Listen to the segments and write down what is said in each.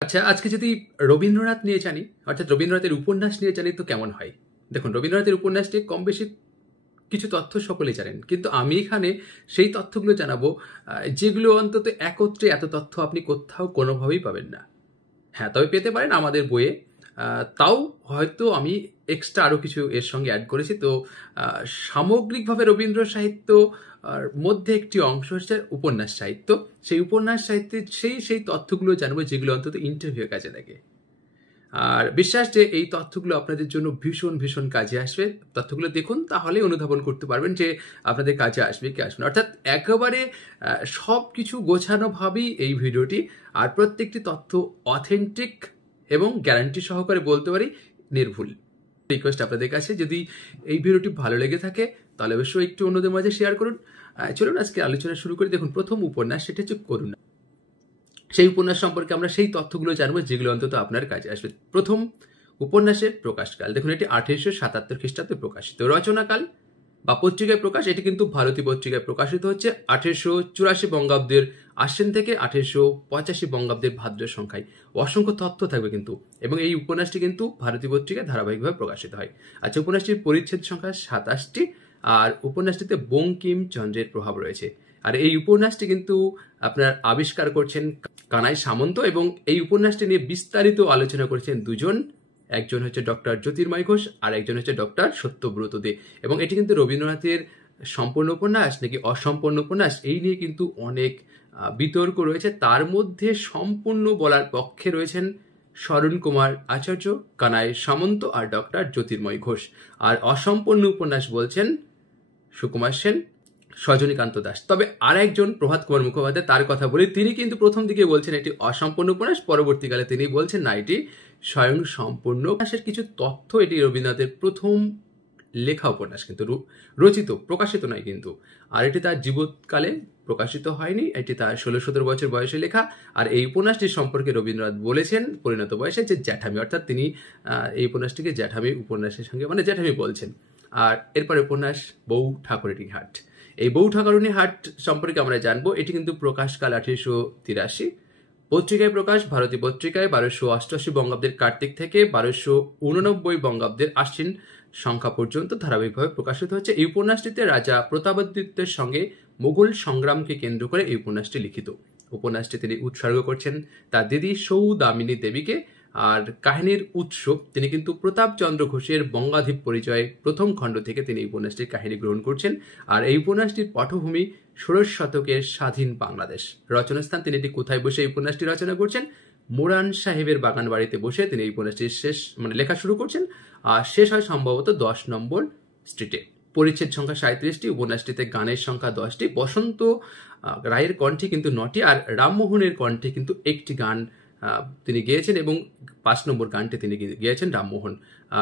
আচ্ছা, আজকে যদি রবীন্দ্রনাথ নিয়ে জানি, অর্থাৎ রবীন্দ্রনাথের উপন্যাস নিয়ে জানি তো কেমন হয়? দেখুন, রবীন্দ্রনাথের উপন্যাসটি কম বেশি কিছু তথ্য সকলেই জানেন। কিন্তু আমি এখানে সেই তথ্যগুলো জানাবো যেগুলো অন্তত একত্রে এত তথ্য আপনি কোথাও কোনোভাবেই পাবেন না। হ্যাঁ, তবে পেতে পারেন আমাদের বইয়ে। তাও হয়তো আমি এক্সট্রা আরো কিছু এর সঙ্গে অ্যাড করেছি। তো সামগ্রিকভাবে রবীন্দ্র সাহিত্য আর মধ্যে একটি অংশ হচ্ছে উপন্যাস সাহিত্য। সেই উপন্যাস সাহিত্যের সেই তথ্যগুলো জানবো যেগুলো অন্তত ইন্টারভিউ কাজে লাগে। আর বিশ্বাস যে এই তথ্যগুলো আপনাদের জন্য ভীষণ ভীষণ কাজে আসবে। তথ্যগুলো দেখুন, তাহলেই অনুধাবন করতে পারবেন যে আপনাদের কাজে আসবে কি আসবে না। অর্থাৎ একেবারে সব কিছু গোছানোভাবেই এই ভিডিওটি, আর প্রত্যেকটি তথ্য অথেন্টিক এবং গ্যারান্টি সহকারে বলতে পারি নির্ভুল। রিকোয়েস্ট আপনাদের কাছে, যদি এই ভিডিওটি ভালো লেগে থাকে তাহলে অবশ্যই একটু অন্যদের মাঝে শেয়ার করুন। চলুন আজকে আলোচনা শুরু করি। দেখুন, প্রথম উপন্যাস সেটা হচ্ছে করুণা। সেই উপন্যাস সম্পর্কে আমরা সেই তথ্যগুলো জানবো যেগুলো অন্তত আপনার কাজে আসবে। প্রথম উপন্যাসের প্রকাশকাল দেখুন, এটি 1877 খ্রিস্টাব্দে প্রকাশিত। রচনাকাল বা পত্রিকায় প্রকাশ, এটি কিন্তু ভারতী পত্রিকায় প্রকাশিত হচ্ছে 1884 বঙ্গাব্দের আশ্বিন থেকে 1885 বঙ্গাব্দের ভাদ্র সংখ্যায়। অসংখ্য তথ্য থাকবে কিন্তু, এবং এই উপন্যাসটি কিন্তু ভারতী পত্রিকায় ধারাবাহিকভাবে প্রকাশিত হয়। আচ্ছা, উপন্যাসটির পরিচ্ছেদ সংখ্যা 27টি, আর উপন্যাসটিতে বঙ্কিমচন্দ্রের প্রভাব রয়েছে। আর এই উপন্যাসটি কিন্তু আপনার আবিষ্কার করছেন কানাই সামন্ত, এবং এই উপন্যাসটি নিয়ে বিস্তারিত আলোচনা করেছেন দুজন। একজন হচ্ছে ডক্টর জ্যোতির্ময় ঘোষ, আর একজন হচ্ছে ডক্টর সত্যব্রত দে। এবং এটি কিন্তু রবীন্দ্রনাথের সম্পূর্ণ উপন্যাস নাকি অসম্পূর্ণ উপন্যাস, এই নিয়ে কিন্তু অনেক বিতর্ক রয়েছে। তার মধ্যে সম্পূর্ণ বলার পক্ষে রয়েছেন শরণ কুমার আচার্য, কানাই সামন্ত আর ডক্টর জ্যোতির্ময় ঘোষ। আর অসম্পূর্ণ উপন্যাস বলছেন সুকুমার সেন, সজনীকান্ত দাস। তবে আর একজন প্রভাত কুমার মুখোপাধ্যায়, তার কথা বলি, তিনি কিন্তু প্রথম দিকে বলছেন এটি অসম্পূর্ণ উপন্যাস, পরবর্তীকালে তিনি বলছেন না, এটি স্বয়ং সম্পূর্ণ উপন্যাসের কিছু তথ্য। এটি রবীন্দ্রনাথের প্রথম লেখা উপন্যাস, কিন্তু রচিত, প্রকাশিত নয় কিন্তু। আর এটি তার জীবৎকালে প্রকাশিত হয়নি, এটি তার 16-17 বছর বয়সে লেখা। আর এই উপন্যাসটির সম্পর্কে রবীন্দ্রনাথ বলেছেন পরিণত বয়সে যে জ্যাঠামি, অর্থাৎ তিনি এই উপন্যাসটিকে জ্যাঠামি উপন্যাসের সঙ্গে মানে জ্যাঠামি বলছেন। আর এরপরে উপন্যাস বউ ঠাকুরানীর হাট। এই বউ ঠাকুরানীর হাট সম্পর্কে আমরা জানবো। এটি কিন্তু প্রকাশকাল 1883, পত্রিকায় প্রকাশ ভারতী পত্রিকায় 1288 বঙ্গাব্দের কার্তিক থেকে 1289 বঙ্গাব্দের আশ্বিন সংখ্যা পর্যন্ত ধারাবাহিকভাবে প্রকাশিত হচ্ছে। এই উপন্যাসটিতে রাজা প্রতাপাদিত্যের সঙ্গে মোগল সংগ্রামকে কেন্দ্র করে এই উপন্যাসটি লিখিত। উপন্যাসটি তিনি উৎসর্গ করছেন তার দিদি সৌদামিনী দেবীকে। আর কাহিনীর উৎস তিনি কিন্তু প্রতাপচন্দ্র ঘোষের বঙ্গাধিপ পরিচয় প্রথম খণ্ড থেকে তিনি এই উপন্যাসটির কাহিনী গ্রহণ করছেন। আর এই উপন্যাসটির পটভূমি 16 শতকের স্বাধীন বাংলাদেশ। রচনাস্থান তিনি এটি কোথায় বসে এই উপন্যাসটি রচনা করছেন? মোরান সাহেবের বাগান বাড়িতে বসে তিনি এই উপন্যাসটির লেখা শুরু করছেন, আর শেষ হয় সম্ভবত 10 নম্বর স্ট্রিটে। পরিচ্ছেদ সংখ্যা 37টি, উপন্যাসটিতে গানের সংখ্যা 10টি। বসন্ত রায়ের কণ্ঠে কিন্তু 9টি, আর রামমোহনের কণ্ঠে কিন্তু একটি গান তিনি গেয়েছেন, এবং 5 নম্বর গানটি তিনি গেয়েছেন রামমোহন।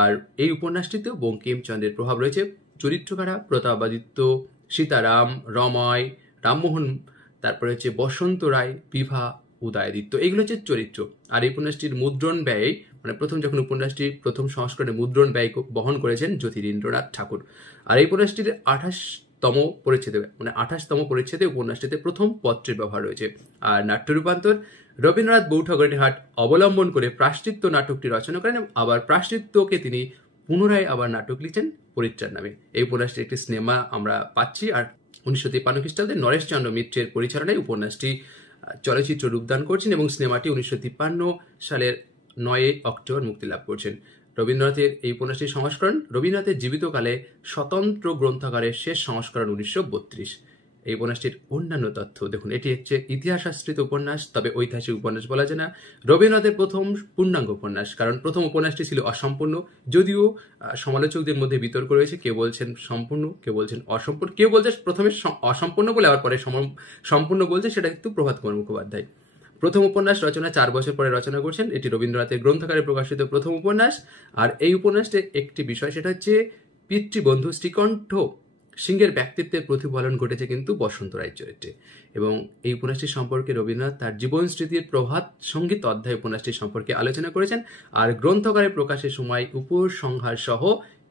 আর এই উপন্যাসটিতেও বঙ্কিমচন্দ্রের প্রভাব রয়েছে। চরিত্রকারা প্রতাপাদিত্য, সীতারাম, রমাই, রামমোহন, তারপরে হচ্ছে বসন্ত রায়, বিভা, উদয়াদিত্য, এগুলো হচ্ছে চরিত্র। আর এই উপন্যাসটির মুদ্রণ ব্যয়, মানে প্রথম যখন উপন্যাসটি প্রথম সংস্করণে মুদ্রণ ব্যয় বহন করেছেন জ্যোতিরিন্দ্রনাথ ঠাকুর। আর এই উপন্যাসটির 28তম পরিচ্ছেদে, মানে 28তম পরিচ্ছেদে উপন্যাসটিতে প্রথম পত্রের ব্যবহার রয়েছে। আর নাট্য রূপান্তর, রবীন্দ্রনাথ বউ ঠাকুরানীর হাট অবলম্বন করে প্রাশ্চিত্য নাটকটি রচনা করেন। আবার প্রাশ্চিত্যকে তিনি পুনরায় আবার নাটক লিখেন পরিত্রাণ নামে। এই উপন্যাসটির একটি সিনেমা আমরা পাচ্ছি। আর 1953 খ্রিস্টাব্দে নরেশচন্দ্র মিত্রের পরিচালনায় উপন্যাসটি চলচ্চিত্র রূপদান করছেন, এবং সিনেমাটি 1953 সালের 9 অক্টোবর মুক্তি লাভ করছেন। রবীন্দ্রনাথের এই উপন্যাসটির সংস্করণ রবীন্দ্রনাথের জীবিতকালে স্বতন্ত্র গ্রন্থাগারের শেষ সংস্করণ 1932। এই উপন্যাসটির অন্যান্য তথ্য দেখুন, এটি হচ্ছে ইতিহাস আশ্রিত উপন্যাস, তবে ঐতিহাসিক উপন্যাস বলা যায় না। রবীন্দ্রনাথের প্রথম পূর্ণাঙ্গ উপন্যাস, কারণ প্রথম উপন্যাসটি ছিল অসম্পূর্ণ। যদিও সমালোচকদের মধ্যে বিতর্ক রয়েছে, কেউ বলছেন সম্পূর্ণ, কেউ বলছেন অসম্পূর্ণ, কেউ বলছে প্রথমে অসম্পূর্ণ বলে আবার পরে সম্পূর্ণ বলছে, সেটা কিন্তু প্রভাত কুমার মুখোপাধ্যায়। প্রথম উপন্যাস রচনা 4 বছর পরে রচনা করছেন। এটি রবীন্দ্রনাথের গ্রন্থাগারে প্রকাশিত প্রথম উপন্যাস। আর এই উপন্যাসটির একটি বিষয়, সেটা হচ্ছে পিতৃবন্ধু শ্রীকণ্ঠ সিংহের ব্যক্তিত্বের প্রতিফলন ঘটেছে কিন্তু বসন্ত রায়ের চরিত্রে। এবং এই উপন্যাসটি সম্পর্কে রবীন্দ্রনাথ তার জীবন স্মৃতির প্রভাত সঙ্গীত অধ্যায় উপন্যাসটি সম্পর্কে আলোচনা করেছেন। আর গ্রন্থাগারে প্রকাশের সময় উপসংহার সহ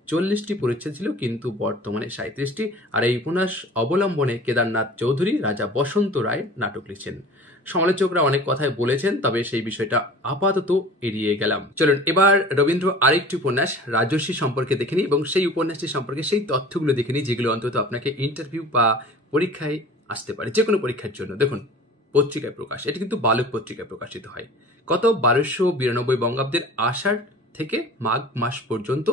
40টি পরিচ্ছেদ ছিল, কিন্তু বর্তমানে 37টি। আর এই উপন্যাস অবলম্বনে কেদারনাথ চৌধুরী রাজা বসন্ত রায় নাটক লিখছেন। সমালোচকরা অনেক কথাই বলেছেন, তবে সেই বিষয়টা আপাতত এড়িয়ে গেলাম। চলুন এবার রবীন্দ্র আরেকটি উপন্যাস রাজর্ষি সম্পর্কে দেখে নিই এবং সেই উপন্যাসটি সম্পর্কে সেই তথ্যগুলো দেখে নিই যেগুলো অন্তত আপনাকে ইন্টারভিউ বা পরীক্ষায় আসতে পারে, যে কোনো পরীক্ষার জন্য। দেখুন, পত্রিকায় প্রকাশ, এটি কিন্তু বালক পত্রিকায় প্রকাশিত হয়। কত 1292 বঙ্গাব্দের আষাঢ় থেকে মাঘ মাস পর্যন্ত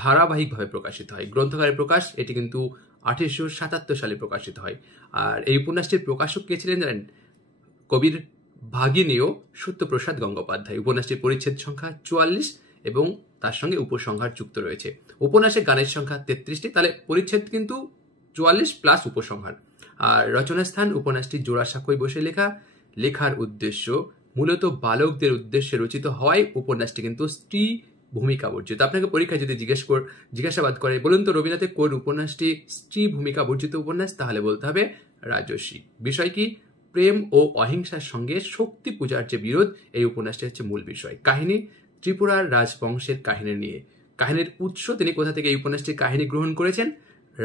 ধারাবাহিকভাবে প্রকাশিত হয়। গ্রন্থাগারে প্রকাশ, এটি কিন্তু 1877 সালে প্রকাশিত হয়। আর এই উপন্যাসটির প্রকাশক কে ছিলেন জানেন? কবির ভাগিনীয় সত্যপ্রসাদ গঙ্গোপাধ্যায়। উপন্যাসটির পরিচ্ছেদ সংখ্যা 44 এবং তার সঙ্গে উপসংহার যুক্ত রয়েছে। উপন্যাসে গানের সংখ্যা 33টি, তাহলে পরিচ্ছেদ কিন্তু 44 প্লাস উপসংহার। আর রচনাস্থান, উপন্যাসটি জোড়াসাঁকোয় বসে লেখা। লেখার উদ্দেশ্য মূলত বালকদের উদ্দেশ্যে রচিত হওয়ায় উপন্যাসটি কিন্তু স্ত্রী ভূমিকা বর্জিত। আপনাকে পরীক্ষায় যদি জিজ্ঞাসাবাদ করে বলুন তো রবীন্দ্রনাথের কোন উপন্যাসটি স্ত্রী ভূমিকা বর্জিত উপন্যাস, তাহলে বলতে হবে রাজর্ষি। বিষয় কি? প্রেম ও অহিংসার সঙ্গে শক্তি পূজার যে বিরোধ, এই উপন্যাসটি হচ্ছে মূল বিষয়। কাহিনী ত্রিপুরার রাজবংশের কাহিনী নিয়ে। কাহিনীর উৎস, তিনি কোথা থেকে এই উপন্যাসটির কাহিনী গ্রহণ করেছেন?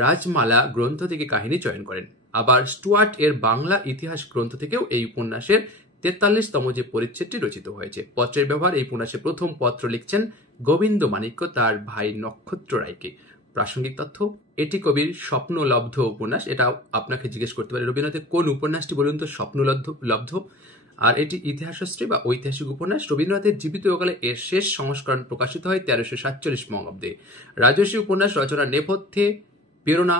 রাজমালা গ্রন্থ থেকে কাহিনী চয়ন করেন। আবার স্টুয়ার্ট এর বাংলা ইতিহাস গ্রন্থ থেকেও এই উপন্যাসের 43তম যে পরিচ্ছেদটি রচিত হয়েছে। পত্রের ব্যবহার, এই উপন্যাসে প্রথম পত্র লিখছেন গোবিন্দ মাণিক্য তার ভাই নক্ষত্র রায়কে। প্রাসঙ্গিক তথ্য, এটি কবির স্বপ্নলব্ধ উপন্যাস। এটা আপনাকে জিজ্ঞেস করতে পারে রবীন্দ্রনাথের কোন উপন্যাসটি বলুন তো স্বপ্নলব্ধ। আর এটি ইতিহাসশ্রী বা ঐতিহাসিক উপন্যাস। রবীন্দ্রনাথের জীবিতকালে এর শেষ সংস্করণ প্রকাশিত হয় 1347 বঙ্গাব্দে। রাজর্ষি উপন্যাস রচনার নেপথ্যে প্রেরণা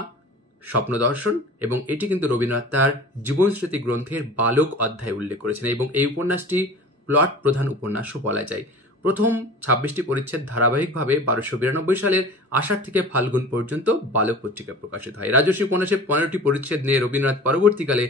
স্বপ্ন দর্শন, এবং এটি কিন্তু রবীন্দ্রনাথ তার জীবনস্মৃতি গ্রন্থের বালক অধ্যায়ে উল্লেখ করেছেন এবং এই উপন্যাসটি প্লট প্রধান উপন্যাসও বলা যায়। প্রথম 26টি পরিচ্ছেদ ধারাবাহিকভাবে 1292 সালের আষাঢ় থেকে ফাল্গুন পর্যন্ত বালক পত্রিকায় প্রকাশিত হয়। রাজর্ষি উপন্যাসে 15টি পরিচ্ছেদ নিয়ে পরবর্তীকালে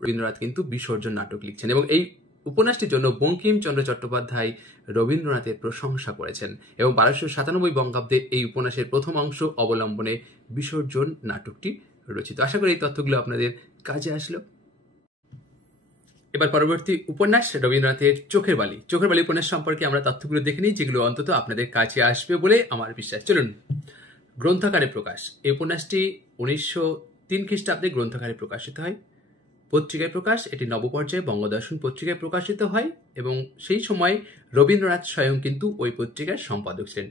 রবীন্দ্রনাথ কিন্তু বিসর্জন নাটক লিখছেন এবং এই উপন্যাসটির জন্য বঙ্কিমচন্দ্র চট্টোপাধ্যায় রবীন্দ্রনাথের প্রশংসা করেছেন এবং 1297 বঙ্গাব্দে এই উপন্যাসের প্রথম অংশ অবলম্বনে বিসর্জন নাটকটি রচিত। আশা করি এই তথ্যগুলো আপনাদের কাজে আসলো। এবার পরবর্তী উপন্যাস রবীন্দ্রনাথের চোখের বালি। চোখের বালি উপন্যাস সম্পর্কে আমরা তথ্যগুলো দেখে নিই, যেগুলো অন্তত আপনাদের কাছে আসবে বলে আমার বিশ্বাস। চলুন, গ্রন্থাগারে প্রকাশ। এই উপন্যাসটি 1903 খ্রিস্টাব্দে গ্রন্থাগারে প্রকাশিত হয়। পত্রিকায় প্রকাশ, এটি নবপর্যায়ে বঙ্গদর্শন পত্রিকায় প্রকাশিত হয় এবং সেই সময় রবীন্দ্রনাথ স্বয়ং কিন্তু ওই পত্রিকার সম্পাদক ছিলেন।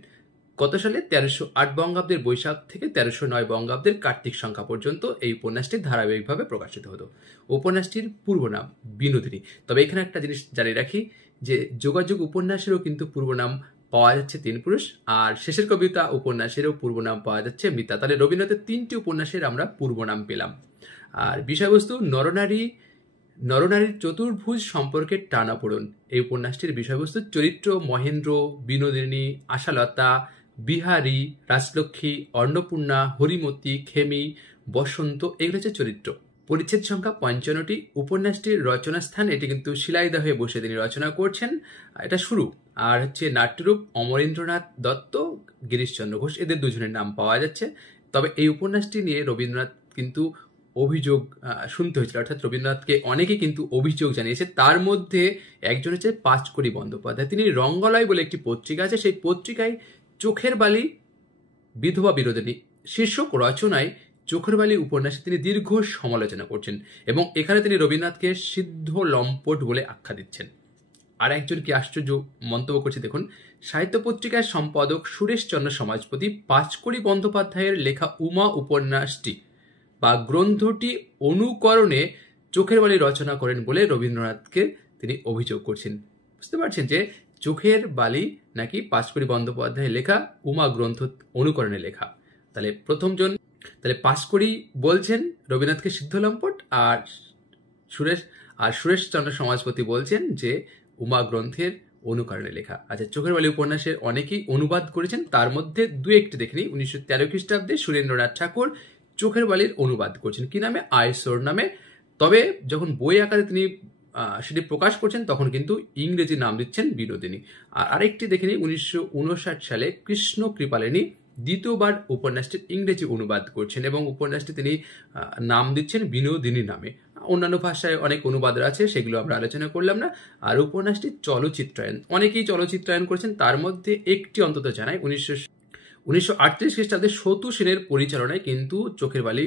কত সালে? 1308 বঙ্গাব্দের বৈশাখ থেকে 1309 বঙ্গাব্দের কার্তিক সংখ্যা পর্যন্ত এই উপন্যাসটি ধারাবাহিকভাবে প্রকাশিত হতো। উপন্যাসটির পূর্ব নাম বিনোদিনী। তবে এখানে একটা জিনিস জানিয়ে রাখি যে যোগাযোগ উপন্যাসেরও কিন্তু পূর্ব নাম পাওয়া যাচ্ছে তিন পুরুষ, আর শেষের কবিতা উপন্যাসেরও পূর্ব নাম পাওয়া যাচ্ছে মিতা। তাহলে রবীন্দ্রনাথের 3টি উপন্যাসের আমরা পূর্ব নাম পেলাম। আর বিষয়বস্তু নরনারীর চতুর্ভুজ সম্পর্কে টানাপোড়েন। এই উপন্যাসটির বিষয়বস্তু চরিত্র মহেন্দ্র, বিনোদিনী, আশালতা, বিহারী, রাজলক্ষ্মী, অন্নপূর্ণা, হরিমতী, খেমি, বসন্ত, এগুলো হচ্ছে চরিত্র। পরিচ্ছেদ সংখ্যা 55টি। উপন্যাসটির রচনাস্থান, এটি কিন্তু শিলাইদা হয়ে বসে তিনি রচনা করছেন, এটা শুরু। আর হচ্ছে নাট্যরূপ অমরেন্দ্রনাথ দত্ত, গিরিশচন্দ্র ঘোষ, এদের দুজনের নাম পাওয়া যাচ্ছে। তবে এই উপন্যাসটি নিয়ে রবীন্দ্রনাথ কিন্তু অভিযোগ শুনতে হয়েছিল, অর্থাৎ রবীন্দ্রনাথকে অনেকে কিন্তু অভিযোগ জানিয়েছে। তার মধ্যে একজন হচ্ছে পাঁচকড়ি বন্দ্যোপাধ্যায়। তিনি রঙ্গলয় বলে একটি পত্রিকা আছে, সেই পত্রিকায় চোখের বালি বিধবা বিনোদিনী শীর্ষক রচনায় চোখের বালি উপন্যাসে তিনি দীর্ঘ সমালোচনা করছেন এবং এখানে তিনি রবীন্দ্রনাথকে সিদ্ধ লম্পট বলে আখ্যা দিচ্ছেন। আর একজন কি আশ্চর্য মন্তব্য করছে দেখুন, সাহিত্য পত্রিকার সম্পাদক সুরেশচন্দ্র সমাজপতি পাঁচকড়ি বন্দ্যোপাধ্যায়ের লেখা উমা উপন্যাসটি বা গ্রন্থটি অনুকরণে চোখের বালি রচনা করেন বলে রবীন্দ্রনাথকে তিনি অভিযোগ করছেন। বুঝতে পারছেন যে চোখের বালি নাকি পাঁচকড়ি বন্দ্যোপাধ্যায়ের লেখা উমা গ্রন্থ অনুকরণে লেখা। তাহলে তাহলে পাঁচকড়ি বলছেন রবীন্দ্রনাথকে সিদ্ধ লম্পট, আর সুরেশচন্দ্র সমাজপতি বলছেন যে উমা গ্রন্থের অনুকরণে লেখা। আচ্ছা, চোখের বালি উপন্যাসের অনেকেই অনুবাদ করেছেন, তার মধ্যে দু একটি দেখে নিই। 1913 খ্রিস্টাব্দে সুরেন্দ্রনাথ ঠাকুর চোখের বালির অনুবাদ করছেন, কি নামে? আয়সোর নামে। তবে যখন বই আকারে তিনি সেটি প্রকাশ করছেন তখন কিন্তু ইংরেজি নাম দিচ্ছেন বিনোদিনী। আর আরেকটি দেখে নিই, 1959 সালে কৃষ্ণ কৃপালিনী দ্বিতীয়বার উপন্যাসটির ইংরেজি অনুবাদ করছেন এবং উপন্যাসটি তিনি নাম দিচ্ছেন বিনোদিনী নামে। অন্যান্য ভাষায় অনেক অনুবাদ আছে, সেগুলো আমরা আলোচনা করলাম না। আর উপন্যাসটি চলচ্চিত্রায়ন, অনেকেই চলচ্চিত্রায়ন করেছেন, তার মধ্যে একটি অন্তত জানাই 1938 খ্রিস্টাব্দে সতু সেনের পরিচালনায় কিন্তু চোখের বালি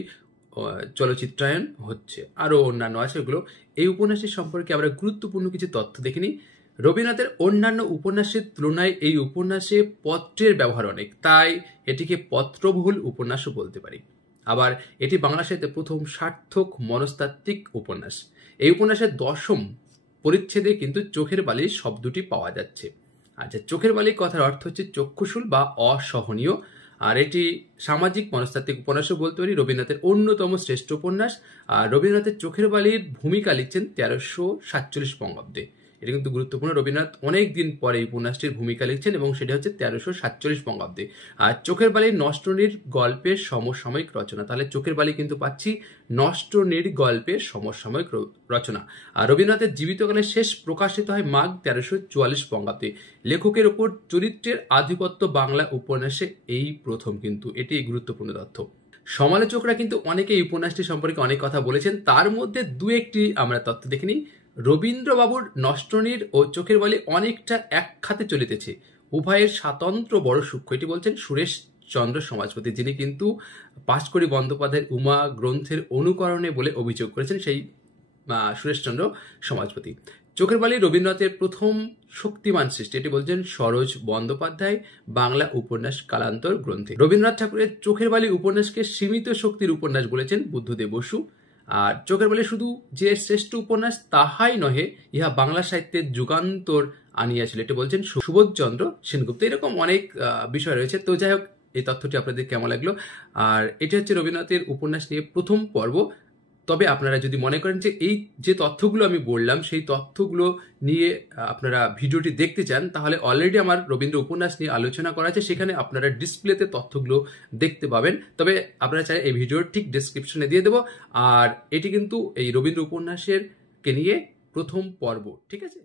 চলচ্চিত্রায়ন হচ্ছে। আরও অন্যান্য আছে, ওগুলো এই উপন্যাসের সম্পর্কে আমরা গুরুত্বপূর্ণ কিছু তথ্য দেখে নিই। রবীন্দ্রনাথের অন্যান্য উপন্যাসের তুলনায় এই উপন্যাসে পত্রের ব্যবহার অনেক, তাই এটিকে পত্রবহুল উপন্যাসও বলতে পারি। আবার এটি বাংলা সাহিত্যে প্রথম সার্থক মনস্তাত্ত্বিক উপন্যাস। এই উপন্যাসের 10ম পরিচ্ছেদে কিন্তু চোখের বালির শব্দটি পাওয়া যাচ্ছে। আচ্ছা, চোখের বালি কথার অর্থ হচ্ছে চক্ষুশূল বা অসহনীয়, আর এটি সামাজিক মনস্তাত্ত্বিক উপন্যাসও বলতে পারি। রবীন্দ্রনাথের অন্যতম শ্রেষ্ঠ উপন্যাস। আর রবীন্দ্রনাথের চোখের বালির ভূমিকা লিখছেন 1347 বঙ্গাব্দে। এটা কিন্তু গুরুত্বপূর্ণ। রবীন্দ্রনাথ অনেক দিন পরে এই উপন্যাসটির ভূমিকা লিখছেন এবং সেটা হচ্ছে 1347 বঙ্গাব্দে। আর চোখের বালির নষ্টনীড় গল্পের সমসাময়িক রচনা। তাহলে চোখের বালি কিন্তু পাচ্ছি নষ্টনীড় গল্পের সমসাময়িক রচনা। আর রবীন্দ্রনাথের জীবিতকালে শেষ প্রকাশিত হয় মাঘ 1344 বঙ্গাব্দে। লেখকের ওপর চরিত্রের আধিপত্য বাংলা উপন্যাসে এই প্রথম, কিন্তু এটি গুরুত্বপূর্ণ তথ্য। সমালোচকরা কিন্তু অনেকে এই উপন্যাসটি সম্পর্কে অনেক কথা বলেছেন, তার মধ্যে দু একটি আমরা তথ্য দেখে নিই। রবীন্দ্রবাবুর নষ্টনীড় ও চোখের বালি অনেকটা এক খাতে চলিতেছে, উভয়ের স্বাতন্ত্র বড় সূক্ষ্ম। এটি বলছেন সুরেশ চন্দ্র সমাজপতি, যিনি কিন্তু পাশকড়ি বন্দ্যোপাধ্যায়ের উমা গ্রন্থের অনুকরণে বলে অভিযোগ করেছেন সেই সুরেশচন্দ্র সমাজপতি। চোখের বালি রবীন্দ্রনাথের প্রথম শক্তিমান সৃষ্টি, এটি বলছেন সরোজ বন্দ্যোপাধ্যায় বাংলা উপন্যাস কালান্তর গ্রন্থে। রবীন্দ্রনাথ ঠাকুরের চোখের বালি উপন্যাসকে সীমিত শক্তির উপন্যাস বলেছেন বুদ্ধদেব বসু। আর চোখের বালি শুধু যে শ্রেষ্ঠ উপন্যাস তাহাই নহে, ইহা বাংলা সাহিত্যের যুগান্তর আনিয়াছিল, এটি বলছেন সুবোধচন্দ্র সেনগুপ্ত। এরকম অনেক বিষয় রয়েছে। তো যাই হোক, এই তথ্যটি আপনাদের কেমন লাগলো? আর এটি হচ্ছে রবীন্দ্রনাথের উপন্যাস নিয়ে প্রথম পর্ব। তবে আপনারা যদি মনে করেন যে এই যে তথ্যগুলো আমি বললাম সেই তথ্যগুলো নিয়ে আপনারা ভিডিওটি দেখতে চান, তাহলে অলরেডি আমার রবীন্দ্র উপন্যাস নিয়ে আলোচনা করা আছে, সেখানে আপনারা ডিসপ্লেতে তথ্যগুলো দেখতে পাবেন। তবে আপনারা চাই এই ভিডিওর ঠিক ডেসক্রিপশনে দিয়ে দেবো। আর এটি কিন্তু এই রবীন্দ্র উপন্যাসের কে নিয়ে প্রথম পর্ব, ঠিক আছে?